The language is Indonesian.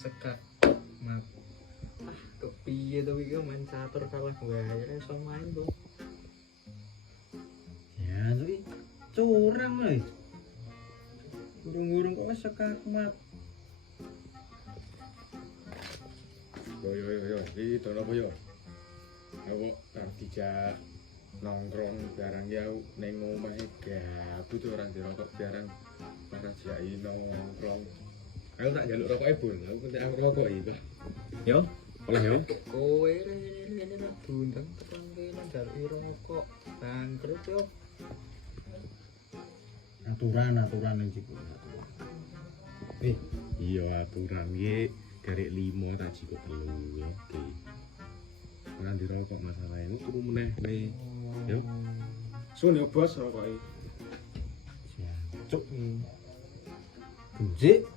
sekak mat. Kok piye to iki main catur kalah wae iso main tuh. Ya, tapi curang lah. Burung-burung kok sekak mat. Yo, iki to napa yo? Aku tak dijak nongkrong barang ya ning omahe gabut ora dirokok barang para jai nongkrong. Aku tak njaluk rokoke bun, aku penting aku rokok iki, Pak. Yo, oleh yo. Kowe rene ra diundang tekan kene njaluk rokok. Bangkrut yo. Aturan ning ciku. Iya aturan iki garek 5 tak jiko 3 ya. Oke. Ora dirokok masalah ini turu meneh nih. Yo. Sun yo bos rokoke. Cuk. Genjik.